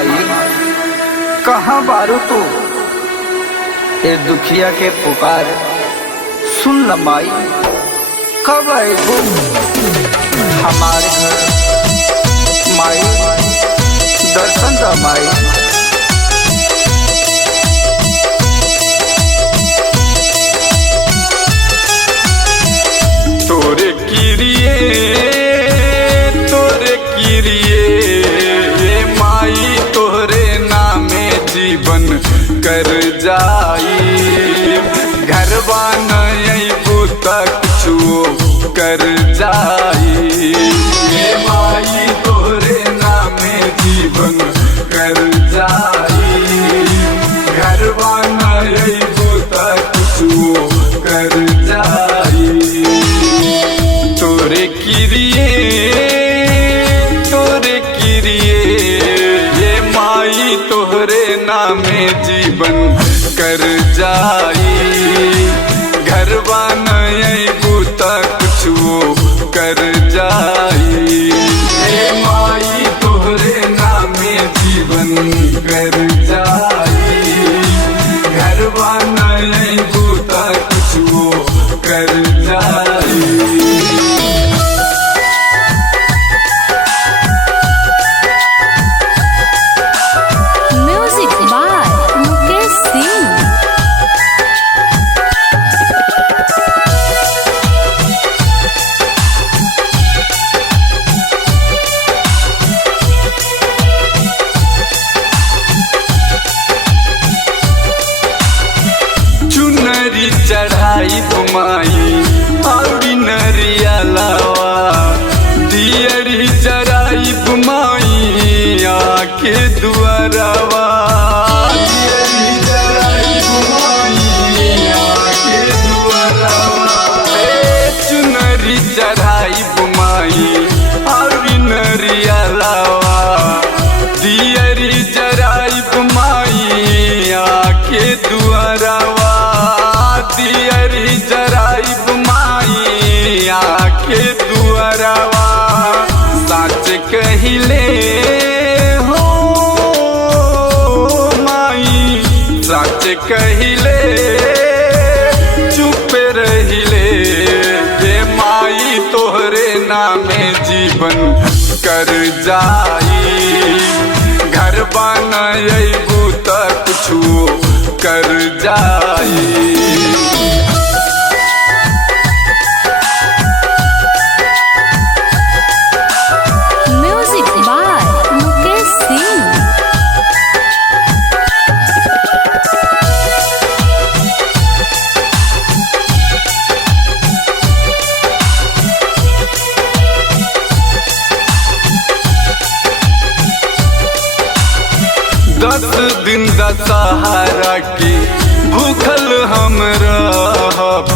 माई कहाँ बारू तू, ए दुखिया के पुकार सुन ल माई। कब आएगो हमारे घर माई, दर्शन द माई। तोरे किरिए ये माई तोरे नामे जीवन कर जाई। घरवा नहीं तक छुओ कर जाई। ये माई तोरे नामे जीवन कर जाई। घरवा नहीं तक छुओ कर जाई। तोरे किरिए ये माई तोहरे नामे जीवन कर जाई। घरवा नहीं बूता कुछो कर जाई। ये माई तोहरे नामे जीवन कर जाई। घरवा नहीं बूता कुछो कर जाई। चढ़ाई माई औरी नरिया लावा, दियरी जराई माई आके दुआरवा। दियरी जराई माई आके दुआरवा। चुनरी चढ़ाई माई औरी नरिया लावा, दियरी जराई माई आके दुआरवा। दियरी जराइब माई आके दुआरवा। सच कहिले हो माई, सच कहिले चुप रहिले। ये माई तोहरे नामे जीवन कर जाई। घर बनाई बूता कुछो कर जाई। दस दिन दशहरा की भूखल हम रहब,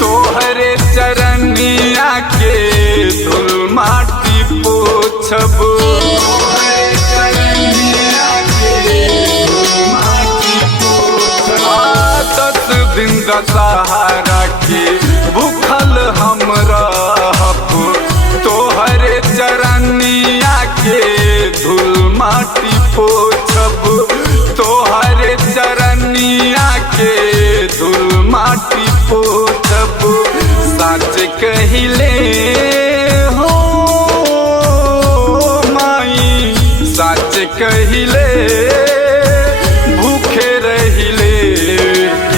तोहरे चरनिया के धूल माटी पोछब। तोहरे चरनिया के धूल माटी पोछब। 10 दिन दशहरा की भूखल हम रहब, तोहरे चरनिया के धूल माटी पोछब। तोहरे चरनिया के धूल माटी पोछब। सच कहिले हो माई, सच कहिले भूखे रहिले।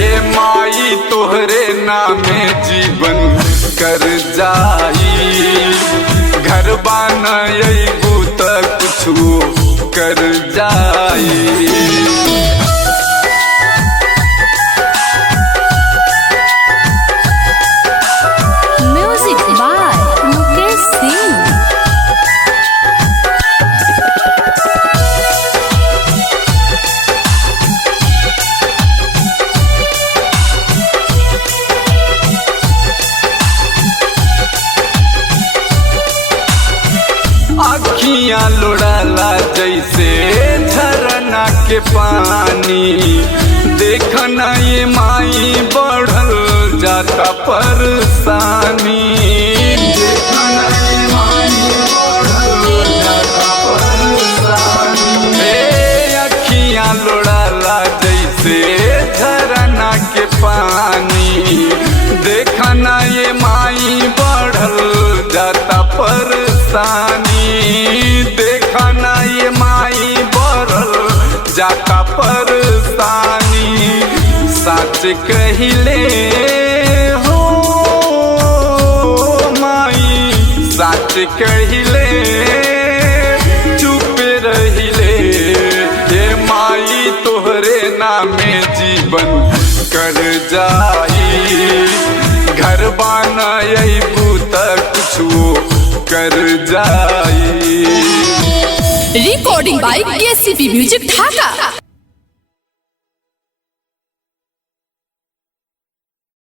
ये माई तोहरे नामे जीवन कर जाई। घर बनाई बूता कुछो कर जाई। अखियाँ लोड़ाला जैसे झरना के पानी। देखना ये माई बढ़ल जाता परेशानी। देखना ये माई बढ़ल जाता परेशानी। सच कहिले हो माई, सच कहिले चुप रहिले। ये माई तोहरे नामे जीवन कर जाई, घर बनाई बूता कुछो कर जाई। Recording by KCP music Dhaka.